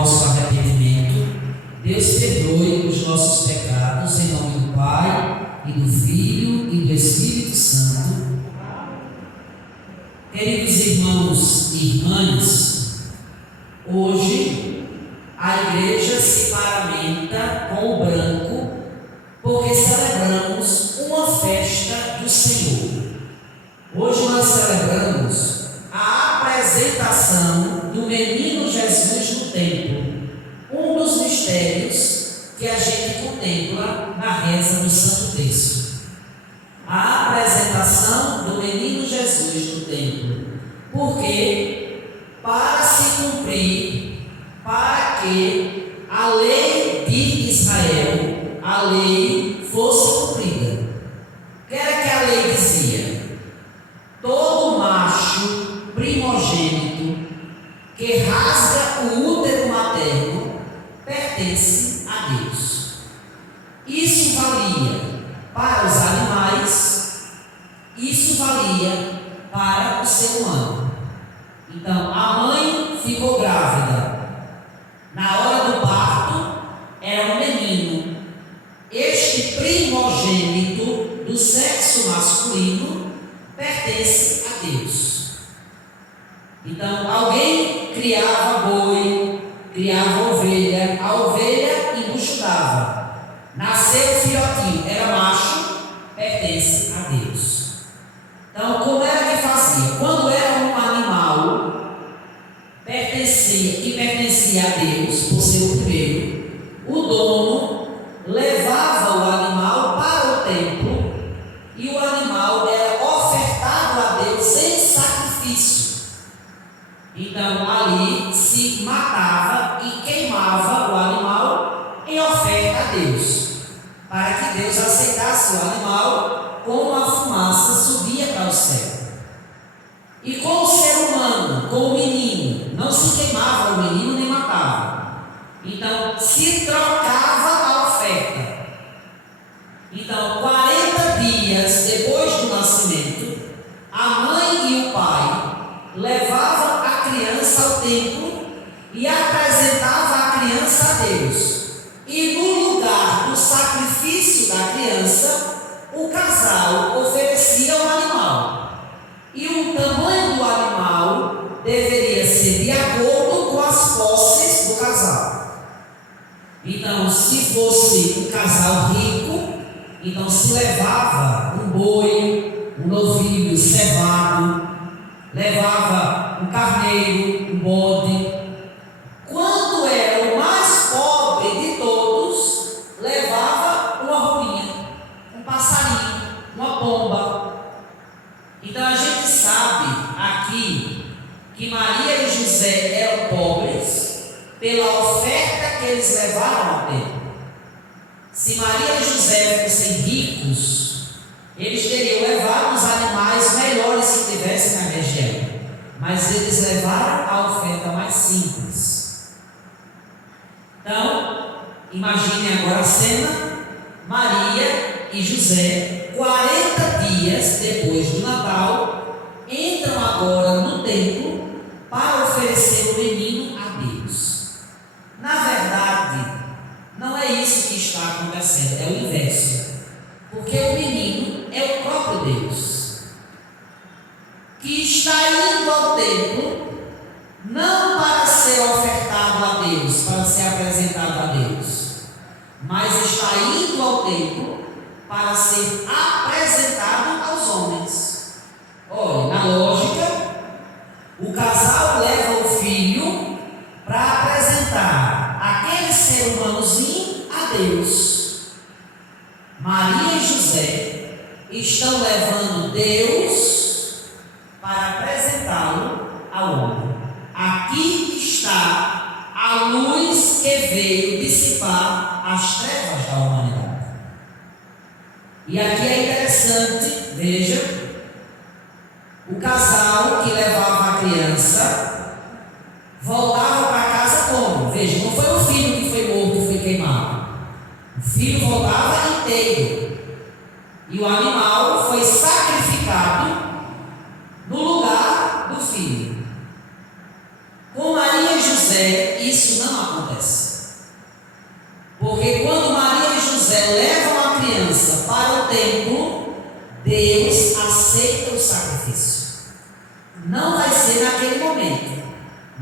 nosso arrependimento. Deus perdoe os nossos pecados, em nome do Pai, e do Filho, e do Espírito Santo. Queridos irmãos e irmãs, hoje a igreja se paramenta com o branco, porque celebramos uma festa do Senhor. Hoje nós celebramos a apresentação do menino Jesus no templo, um dos mistérios que a gente contempla na reza do Santo Texto. A apresentação do menino Jesus no templo, porque para se cumprir, para que a lei de Israel, a lei fosse cumprida. O que era que a lei dizia? Todo macho primogênito que rasga o útero materno pertence a Deus. Isso valia para os animais, isso valia para o ser humano. Então, a mãe ficou grávida. Na hora do parto, era um menino. Este primogênito do sexo masculino pertence a Deus. Então, alguém criava boi, criava ovelha, a ovelha embuchudava. Nasceu o filhotinho, era macho, pertence a Deus. Então, como era que fazia? Quando era um animal que pertencia a Deus, por ser o primeiro, o dono levava o animal para o templo e o animal era ofertado a Deus em sacrifício. Então, ali se matava e queimava o animal em oferta a Deus, para que Deus aceitasse o animal, como a fumaça subia para o céu. E com o ser humano, com o menino, não se queimava o menino nem matava. Então, se trocava a oferta. Então, 40 dias depois do nascimento, a mãe e o pai levavam a criança ao templo e apresentavam a criança a Deus. E no lugar do sacrifício da criança, o casal oferecia um animal. E o tamanho do animal deveria ser de acordo com as posses do casal. Então, se fosse um casal rico, então se levava um boi, um novilho cevado, levava um carneiro, um bode. Quando era o mais pobre de todos, levava uma rolinha, um passarinho, uma pomba. Então a gente sabe aqui que Maria e José eram pobres pela oferta que eles levaram ao templo. Se Maria e José fossem ricos, eles teriam levado os animais melhores que tivessem na região, mas eles levaram a oferta mais simples. Então, imagine agora a cena: Maria e José, 40 dias depois do Natal, entram agora no templo para oferecer o menino a Deus. Na verdade, não é isso que está acontecendo, é o inverso. Porque o menino é o próprio Deus, que está indo ao templo, não para ser ofertado a Deus, para ser apresentado a Deus, mas está indo ao templo para ser apresentado aos homens. Olha, na lógica, o casal leva o filho para apresentar aquele ser humanozinho a Deus. Maria e José estão levando Deus para apresentá-lo ao homem. Aqui está a luz que veio dissipar as trevas da humanidade. E aqui é interessante, veja, o casal que levava a criança voltava para casa como? Veja, não foi o filho que foi morto, foi queimado. O filho voltava inteiro. E o animal foi sacrificado no lugar do filho. Com Maria e José, isso isso não acontece. Porque quando Maria e José levam a criança para o templo, Deus aceita o sacrifício. Não vai ser naquele momento,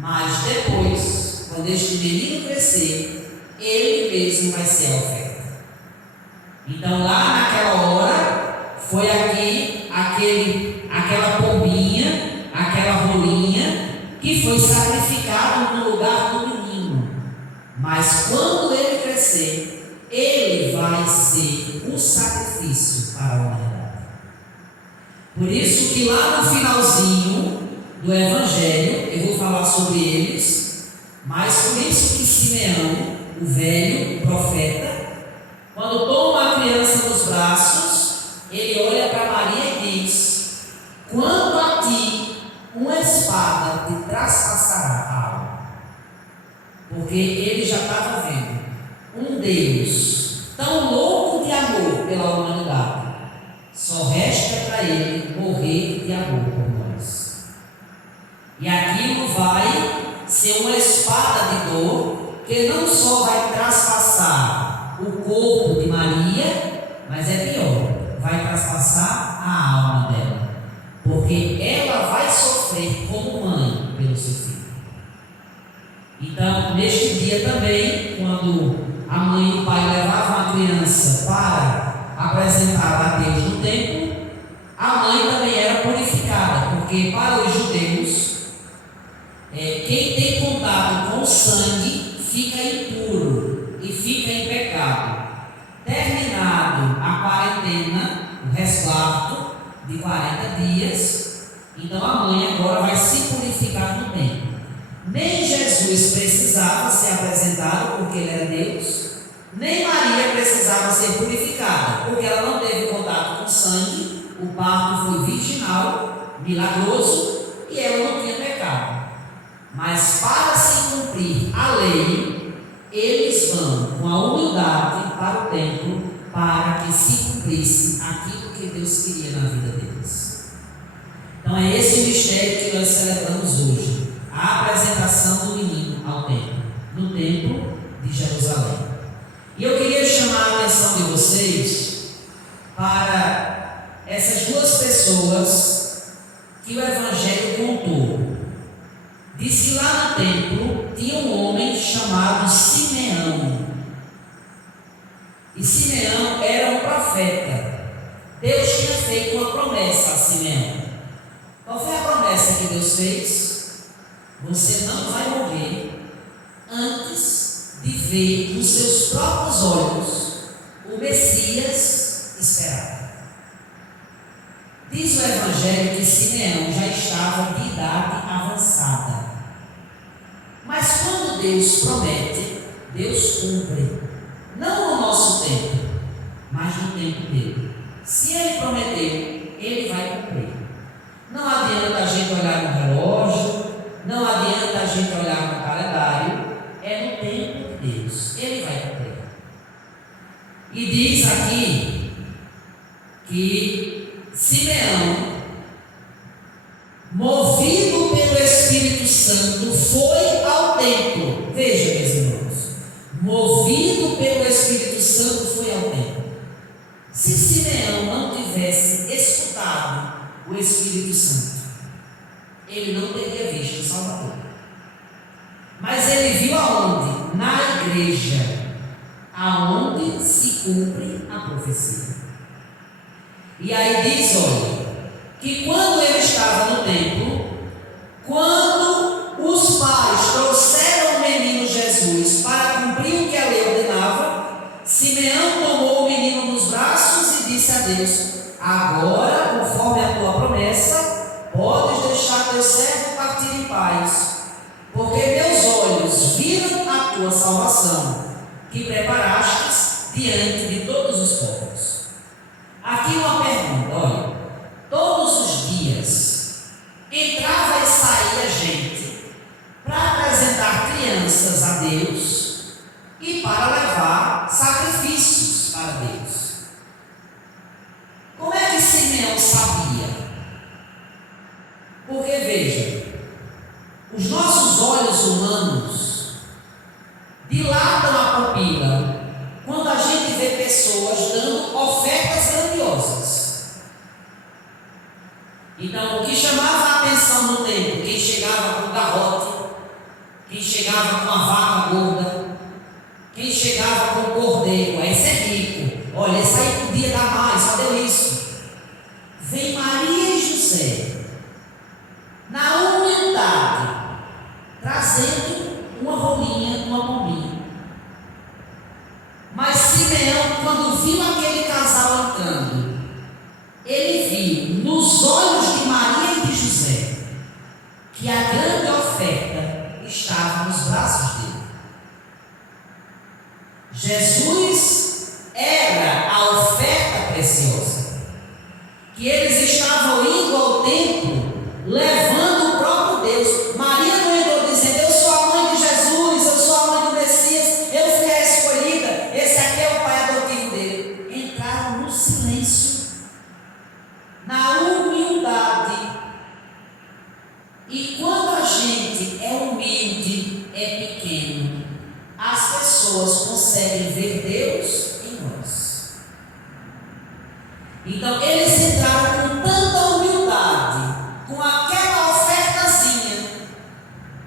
mas depois, quando este menino crescer, ele mesmo vai ser a oferta. Então lá naquela hora, foi aqui aquela pombinha, aquela rolinha, que foi sacrificado no lugar do menino. Mas quando ele crescer, ele vai ser o sacrifício para a humanidade. Por isso que lá no finalzinho do Evangelho, eu vou falar sobre eles, mas por isso que Simeão, o velho profeta, quando toma a criança nos braços, ele olha para Maria e diz: quanto a ti, uma espada te traspassará a alma. Porque ele já estava vendo um Deus tão louco de amor pela humanidade. Só resta para ele morrer de amor por nós. E aquilo vai ser uma espada de dor que não só vai traspassar o corpo de Maria, mas é pior, vai traspassar a alma dela. Porque ela vai sofrer como mãe pelo seu filho. Então, neste dia também, quando a mãe e o pai levavam a criança para apresentar a Deus no templo, a mãe também era purificada, porque para os judeus, quem tem contato com o sangue fica impuro e fica em pecado. Terminado a quarentena, o resguardo de 40 dias, então a mãe agora vai se purificar no templo. Nem Jesus precisava ser apresentado, porque ele era Deus, nem Maria precisava ser purificada, porque ela não teve contato com sangue, o parto foi virginal, milagroso, e ela não tinha pecado. Mas para se cumprir a lei, eles vão com a humildade para o templo, para que se cumprisse aquilo que Deus queria na vida deles. Então é esse o mistério que nós celebramos hoje, a apresentação do menino ao templo, no templo de Jerusalém. E eu queria chamar a atenção de vocês para essas duas pessoas que o Evangelho contou. Diz que lá no templo tinha um homem chamado Simeão. E Simeão era um profeta. Deus tinha feito uma promessa a Simeão. Qual foi a promessa que Deus fez? Você não vai morrer antes de ver nos seus próprios olhos o Messias esperado. Diz o Evangelho que Simeão já estava de idade avançada. Mas quando Deus promete, Deus cumpre. Não no nosso tempo, mas no tempo dele. Se ele prometeu, ele vai cumprir. Não adianta a gente olhar no relógio, não adianta a gente olhar no calendário, é no tempo de Deus, ele vai cumprir. E diz aqui que Simeão, movido pelo Espírito Santo, foi ao templo. Veja, meus irmãos, movido pelo Espírito Santo, foi ao templo. Se Simeão não tivesse escutado o Espírito Santo, ele não teria visto o Salvador. Mas ele viu aonde? Na igreja, aonde se cumpre a profecia. E aí diz, olha, que quando ele estava no templo, quando os pais trouxeram o menino Jesus para cumprir o que a lei ordenava, Simeão tomou o menino nos braços e disse a Deus: agora, conforme a tua promessa, podes deixar teu servo partir em paz, porque meus olhos viram a tua salvação, que preparastes diante de todos os povos. Aqui uma pergunta, olha, todos os dias entrava e saía gente para apresentar crianças a Deus e para levar sacrifícios para Deus. Como é que Simeão sabia? Porque veja, os nossos olhos humanos chegava com a vaca gorda, quem chegava com o cordeiro, esse é rico, olha, esse aí podia dar mais, só deu isso. Vem Maria e José, na humildade, trazendo uma rolinha, uma pombinha. Mas Simeão, quando viu aquele casal entrando, ele viu nos olhos de Maria e de José que a grande oferta estava nos braços dele. Jesus era a oferta preciosa, que eles estavam indo ao templo, levando o próprio Deus. Maria não entrou dizendo: eu sou a mãe de Jesus, eu sou a mãe do Messias, eu fui a escolhida, esse aqui é o pai adotivo dele. Entraram no silêncio, na humildade. E quando a gente é humilde, é pequeno, as pessoas conseguem ver Deus em nós. Então eles entraram com tanta humildade, com aquela ofertazinha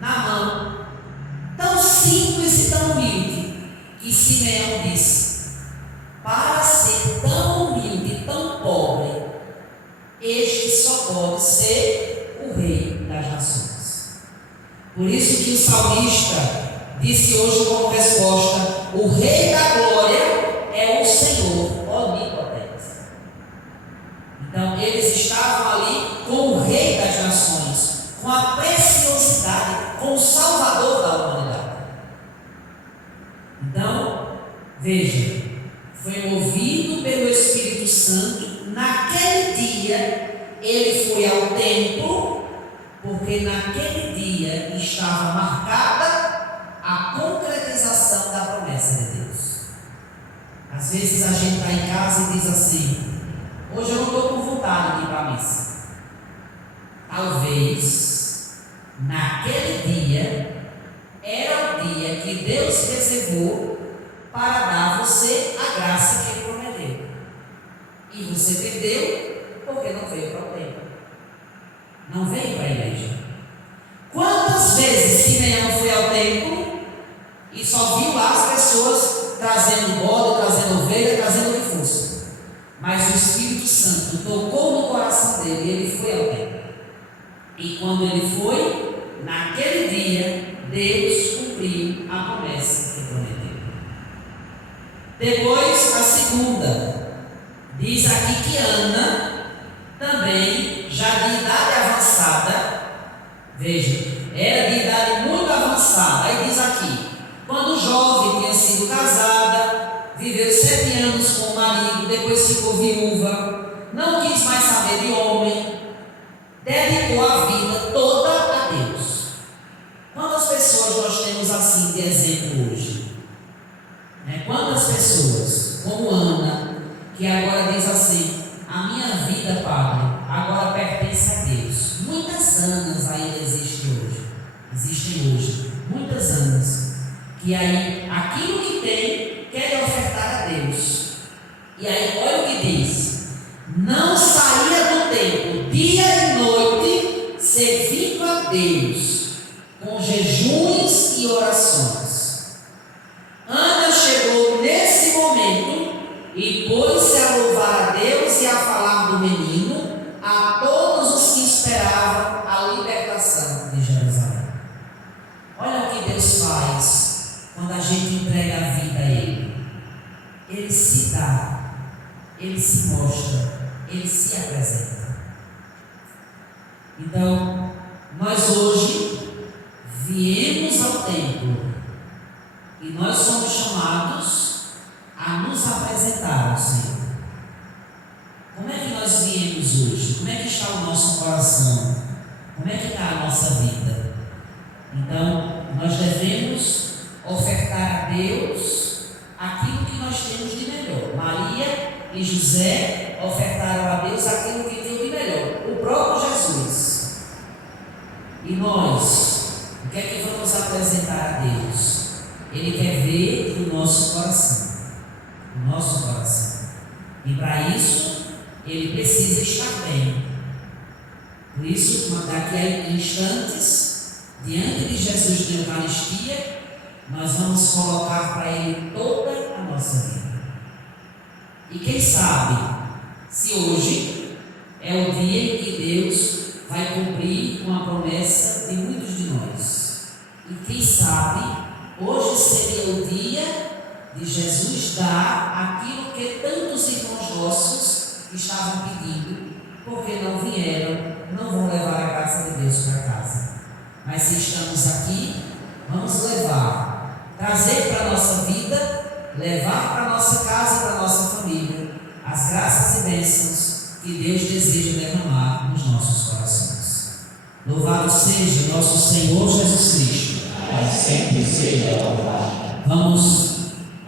na mão, tão simples e tão humilde, que Simeão disse: para ser tão humilde e tão pobre, este só pode ser o Rei das Nações. Por isso que o salmista disse hoje como resposta: o Rei da Glória é o Senhor onipotente. Então eles estavam ali com o Rei das Nações, com a preciosidade, com o Salvador da humanidade. Então, veja, foi movido pelo Espírito Santo. Naquele dia ele foi ao templo, porque naquele dia estava marcada a concretização da promessa de Deus. Às vezes a gente está em casa e diz assim: hoje eu não estou com vontade de ir para a missa. Talvez naquele dia era o dia que Deus reservou para dar a você a graça que Ele prometeu. E você perdeu porque não veio para o templo, não veio para a igreja. Quantas vezes Simeão foi ao templo e só viu lá as pessoas trazendo bode, trazendo ovelha, trazendo o que fosse, mas o Espírito Santo tocou no coração dele e ele foi ao templo. E quando ele foi, naquele dia, Deus cumpriu a promessa que prometeu. Depois, a segunda, diz aqui que Ana, também já de idade avançada, veja, era de idade muito avançada. Aí diz aqui: quando jovem, tinha sido casada, viveu 7 anos com o marido, depois ficou viúva, não quis mais saber de homem, dedicou a vida toda a Deus. Quantas pessoas nós temos assim de exemplo hoje? Quantas pessoas, como Ana, que agora diz assim: a minha vida, Padre, agora pertence a Deus. Muitas Anas ainda existem hoje, muitas Anas, que aí aquilo que tem, quer ofertar a Deus. E aí olha o que diz: não saía do templo dia e noite, servindo a Deus com jejuns e orações. Ana chegou nesse momento e pôs-se a louvar a Deus e a falar do menino a todos os que esperavam a libertação de Jerusalém. Olha o que Deus faz quando a gente entrega a vida a Ele. Ele se dá, Ele se mostra, Ele se apresenta. Então, nós hoje viemos ao templo e nós somos chamados a nos apresentar ao Senhor. Como é que nós viemos hoje? Como é que está o nosso coração? Como é que está a nossa vida? Então, nós devemos ofertar a Deus aquilo que nós temos de melhor. Maria e José ofertaram a Deus aquilo que tem de melhor, o próprio Jesus. E nós, o que é que vamos apresentar a Deus? Ele quer ver o nosso coração. O nosso coração. E para isso, Ele precisa estar bem. Por isso, daqui a instantes, diante de Jesus na Eucaristia, nós vamos colocar para Ele toda a nossa vida. E quem sabe, se hoje é o dia em que Deus vai cumprir com a promessa de muitos de nós. E quem sabe, hoje seria o dia de Jesus dar aquilo que tantos irmãos nossos estavam pedindo, porque não vieram, não vão levar a graça de Deus para casa. Mas se estamos aqui, vamos levar, trazer para a nossa vida, levar para a nossa casa, para a nossa família, as graças e bênçãos que Deus deseja derramar nos nossos corações. Louvado seja nosso Senhor Jesus Cristo. Mas sempre seja louvado. Vamos